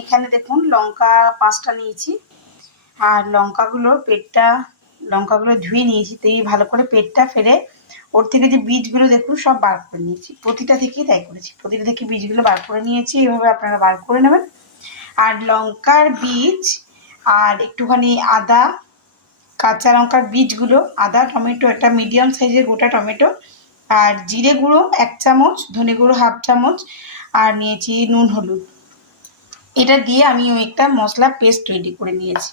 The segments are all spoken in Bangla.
এখানে দেখুন লঙ্কা 5টা নিয়েছি, আর লঙ্কাগুলো ধুয়ে নিয়েছি। তো এই ভালো করে পেটটা ফেলে ওর থেকে যে বীজগুলো দেখুন সব বার করে নিয়েছি। প্রতিটা থেকেই তাই করেছি, প্রতিটা থেকে বীজগুলো বার করে নিয়েছি। এভাবে আপনারা বার করে নেবেন। আর লঙ্কার বীজ আর একটুখানি আদা, কাঁচা লঙ্কার বীজগুলো, আদা, টমেটো, একটা মিডিয়াম সাইজের গোটা টমেটো, আর জিরে গুঁড়ো 1 চামচ, ধনে গুঁড়ো 1/2 চামচ, আর নিয়েছি নুন হলুদ। এটা দিয়ে আমি একটা মশলা পেস্ট তৈরি করে নিয়েছি।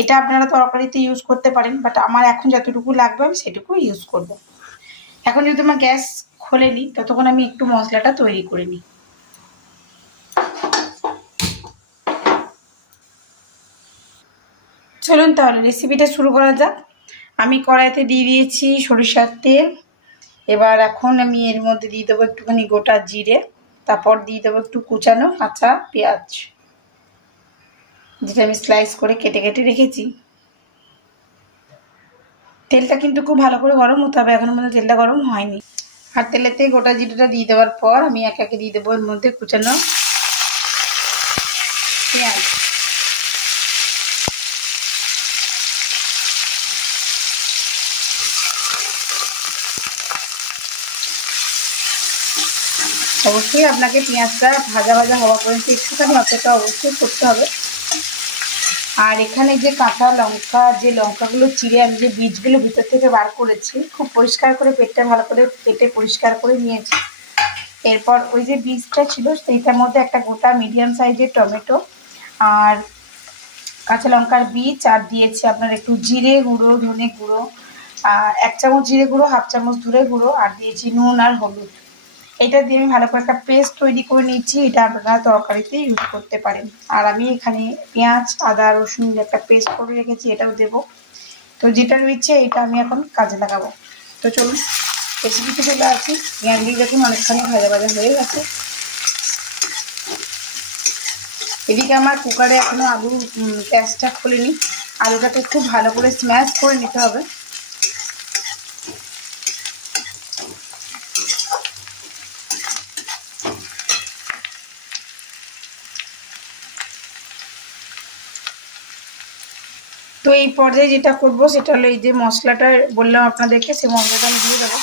এটা আপনারা তরকারিতে ইউজ করতে পারেন, বাট আমার এখন যতটুকু লাগবে আমি সেটুকু ইউজ করব। এখন যদি আমার গ্যাস খোলেনি ততক্ষণ আমি একটু মশলাটা তৈরি করে নিই। চলুন তাহলে রেসিপিটা শুরু করা যাক। আমি কড়াইতে দিয়ে দিয়েছি সরিষার তেল। এবার এখন আমি এর মধ্যে দিয়ে দেবো একটুখানি গোটা জিরে, তারপর দিয়ে দেবো একটু কুচানো কাঁচা পেঁয়াজ, যেটা আমি স্লাইস করে কেটে কেটে রেখেছি। তেলটা কিন্তু খুব ভালো করে গরম হতে হবে, এখনো পর্যন্ত তেলটা গরম হয়নি। আর তেলেতে গোটা জিরেটা দিয়ে দেওয়ার পর আমি একে একে দিয়ে দেবো এর মধ্যে কুচানো পেঁয়াজ। অবশ্যই আপনাকে পেঁয়াজটা ভাজা ভাজা হওয়া পর্যন্ত একটুখানি অপেক্ষা অবশ্যই করতে হবে। আর এখানে যে কাঁচা লঙ্কা, যে লঙ্কাগুলো চিড়ে আমি যে বীজগুলো ভিতর থেকে বার করেছি, খুব পরিষ্কার করে পেটটা ভালো করে পেটে পরিষ্কার করে নিয়েছি। এরপর ওই যে বীজটা ছিল সেইটার মধ্যে একটা গোটা মিডিয়াম সাইজের টমেটো আর কাঁচা লঙ্কার বীজ, আর দিয়েছি আপনার একটু জিরে গুঁড়ো, ধনে গুঁড়ো, 1 চামচ জিরে গুঁড়ো, 1/2 চামচ ধনে গুঁড়ো, আর দিয়েছি নুন আর হলুদ। এটা দিয়ে আমি ভালো করে একটা পেস্ট তৈরি করে নিচ্ছি। এটা আপনারা তরকারিতে ইউজ করতে পারেন। আর আমি এখানে পেঁয়াজ, আদা, রসুন একটা পেস্ট করে রেখেছি, এটাও দেবো। তো যেটা রয়েছে এটা আমি এখন কাজে লাগাবো। তো চলুন রেসিপিতে চলে আসি। পেঁয়াজগুলি দেখুন অনেকখানি ভাজা ভাজা হয়ে গেছে। এদিকে আমার কুকারে এখনো আলু গ্যাসটা খুলিনি। আলুটাকে খুব ভালো করে স্ম্যাশ করে নিতে হবে। তো এই পর্যায়ে যেটা করব সেটা হলো এই যে মশলাটা বললাম আপনাদেরকে, সেই মশলাটা আমি দিয়ে দেবো।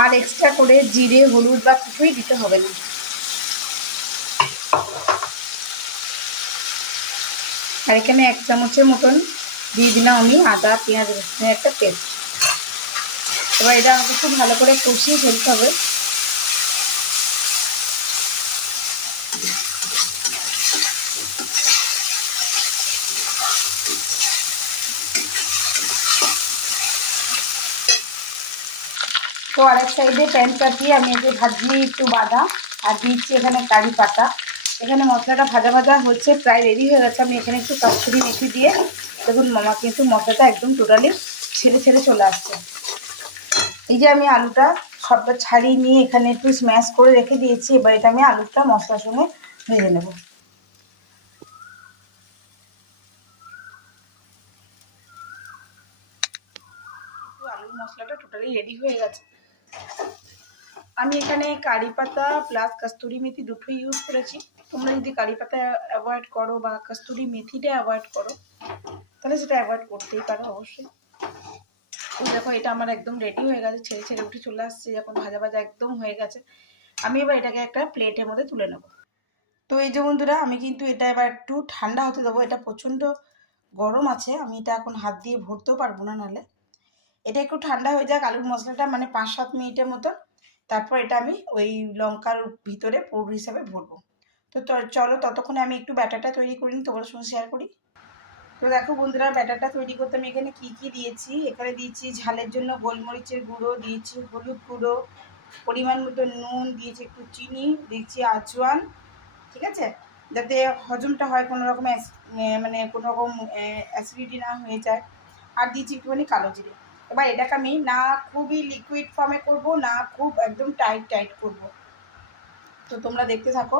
আর এক্সট্রা করে জিরে, হলুদ বা কিছুই দিতে হবে না। আর এখানে 1 চামচের মতন দিয়ে দিলাম আমি আদা, পেঁয়াজ, রসুনের একটা পেস্ট। এবার এটা আমাকে খুব ভালো করে কষিয়ে ফেলতে হবে। তো আরেক সাইডে প্যান চাপিয়ে আমি এতে ভাজিয়ে একটু বাদাম আর দিচ্ছি এখানে কারি পাতা। এখানে মশলাটা ভাজা ভাজা হচ্ছে, প্রায় রেডি হয়ে গেছে। আমি এখানে একটু কস্তুরি মেথি দিয়ে দেখুন মামা কিন্তু মশলাটা একদম টোটালি ছেড়ে ছেড়ে চলে আসছে। এই যে আমি আলুটা সবটা ছাড়িয়ে নিয়ে এখানে একটু স্ম্যাশ করে রেখে দিয়েছি। এবার এটা আমি আলুটা মশলার সঙ্গে ভেজে নেব। আলুর মশলাটা টোটালি রেডি হয়ে গেছে। আমি এখানে কারি পাতা প্লাস কস্তুরি মেথি দুটোই ইউজ করেছি। তোমরা যদি কারি পাতা অ্যাভয়েড করো বা কস্তুরি মেথিটা অ্যাভয়েড করো তাহলে সেটা অ্যাভয়েড করতেই পারো অবশ্যই। তো দেখো এটা আমার একদম রেডি হয়ে গেছে, ছেড়ে ছেড়ে উঠে চলে আসছে, যখন ভাজা ভাজা একদম হয়ে গেছে। আমি এবার এটাকে একটা প্লেটের মধ্যে তুলে নেব। তো এই যে বন্ধুরা আমি কিন্তু এটা এবার একটু ঠান্ডা হতে দেবো। এটা প্রচণ্ড গরম আছে, আমি এটা এখন হাত দিয়ে ভরতেও পারবো না, নাহলে এটা একটু ঠান্ডা হয়ে যাক আলুর মশলাটা, মানে 5-7 মিনিটের মতো। তারপর এটা আমি ওই লঙ্কার ভিতরে পুর হিসাবে ভরবো। তো চলো ততক্ষণে আমি একটু ব্যাটারটা তৈরি করি নিই, তোমাদের সঙ্গে শেয়ার করি। তো দেখো বন্ধুরা ব্যাটারটা তৈরি করতে আমি এখানে কী কী দিয়েছি। এখানে দিয়েছি ঝালের জন্য গোলমরিচের গুঁড়ো, দিয়েছি হলুদ গুঁড়ো, পরিমাণ মতো নুন, দিয়েছি একটু চিনি, দিয়েছি আজওয়ান, ঠিক আছে, যাতে হজমটা হয়, কোনো রকম মানে কোনো রকম অ্যাসিডিটি না হয়ে যায়। আর দিয়েছি একটুখানি কালো জিরে। এবার এটাকে আমি না খুবই লিকুইড ফর্মে করব, না খুব একদম টাইট টাইট করব। তো তোমরা দেখতে থাকো।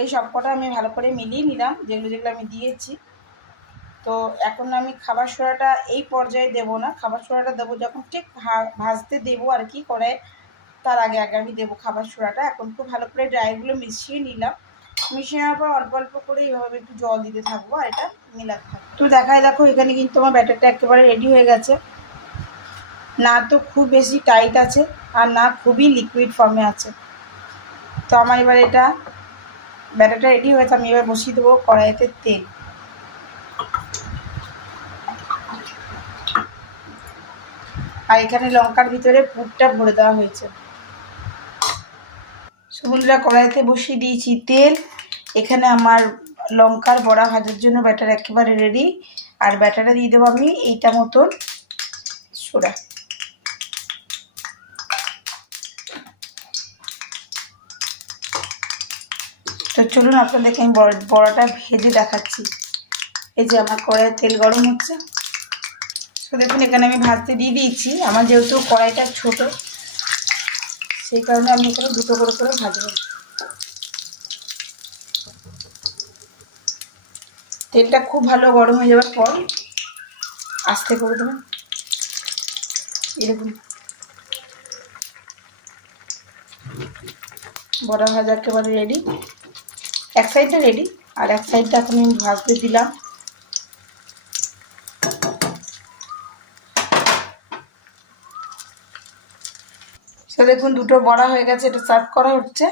এই সব কটা আমি ভালো করে মিলিয়ে নিলাম, যেগুলো যেগুলো আমি দিয়েছি। তো এখন আমি খাবার সোডাটা এই পর্যায়ে দেবো না, খাবার সোডাটা দেবো যখন ঠিক ভাজতে দেবো আর কি করে, তার আগে আগে আমি দেবো খাবার সোডাটা। এখন খুব ভালো করে ড্রাইগুলো মিশিয়ে নিলাম। মিশিয়ে নেওয়ার পর অল্প অল্প করে এইভাবে একটু জল দিতে থাকবো আর এটা মেলাতে থাকবো। তো দেখো এখানে কিন্তু আমার ব্যাটারটা একেবারে রেডি হয়ে গেছে। না তো খুব বেশি টাইট আছে আর না খুবই লিকুইড ফর্মে আছে। তো আমার এবার এটা ব্যাটারটা রেডি হয়েছে, আমি এবার বসিয়ে দেবো কড়াইতে তেল। আর এখানে লঙ্কার ভিতরে পুরটা ভরে দেওয়া হয়েছে। বন্ধুরা কড়াইতে বসিয়ে দিয়েছি তেল। এখানে আমার লঙ্কার বড়া ভাজার জন্য ব্যাটার একেবারে রেডি। আর ব্যাটারটা দিয়ে দেবো আমি এইটা মতন সোডা। তো চলুন আপনাদেরকে আমি বড়াটা ভেজে দেখাচ্ছি। এই যে আমার কড়াইয়ে তেল গরম হচ্ছে। তো দেখুন এখানে আমি ভাজতে দিয়ে দিয়েছি। আমার যেহেতু কড়াইটা ছোট সেই কারণে আমি এখানে দুটো করে ভাজবো। তেলটা খুব ভালো গরম হয়ে যাওয়ার পর আস্তে করে দেবেন। এরকম বড়া ভাজা একেবারে রেডি। এক সাইডটা রেডি আর এক সাইডটা এখন আমি ভাজতে দিলাম। সে দেখুন দুটো বড়া হয়ে গেছে, এটা সার্ভ করা হচ্ছে।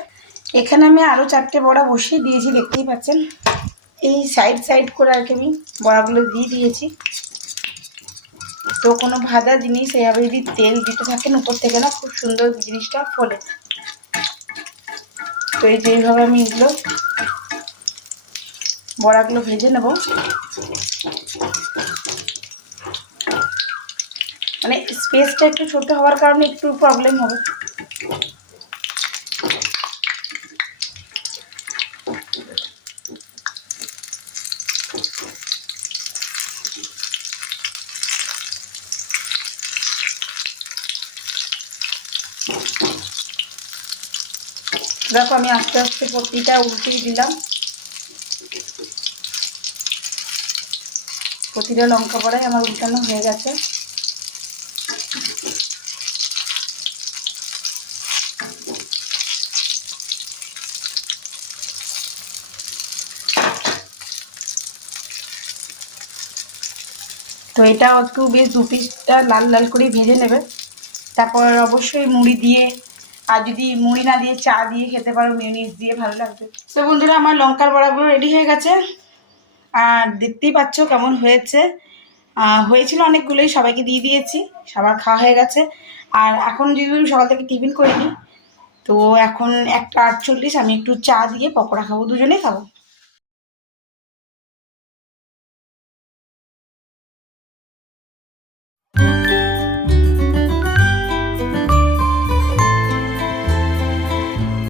এখানে আমি আরও 4টে বড়া বসিয়ে দিয়েছি, দেখতেই পাচ্ছেন। এই সাইড করে আর কি আমি বড়াগুলো দিয়ে দিয়েছি। তো কোনো ভাজা জিনিস এইভাবে যদি তেল দিতে থাকেন উপর থেকে না, খুব সুন্দর জিনিসটা ফোলে। তো এই যে এইভাবে আমি এগুলো বড়াগুলো ভেজে নেব। মানে স্পেসটা একটু ছোট হওয়ার কারণে একটু প্রবলেম হবে। দেখো আমি আস্তে আস্তে প্রতিটা উল্টেই দিলাম। প্রতিটা লঙ্কা বড়াই আমার উল্টানো হয়ে গেছে। তো এটাও একটু বেশ 2 পিসটা লাল লাল করে ভেজে নেবে। তারপর অবশ্যই মুড়ি দিয়ে, আর যদি মুড়ি না দিয়ে চা দিয়ে খেতে পারো, মেয়োনিজ দিয়ে, ভালো লাগবে। তো বন্ধুরা আমার লঙ্কার বড়াগুলো রেডি হয়ে গেছে। আর দেখতেই পাচ্ছ কেমন হয়েছে। হয়েছিল অনেকগুলোই, সবাইকে দিয়ে দিয়েছি, সবার খাওয়া হয়ে গেছে। আর এখন যেহেতু সকাল থেকে টিফিন করিনি, তো এখন 1:48, আমি একটু চা দিয়ে পকোড়া খাবো, দুজনেই খাবো।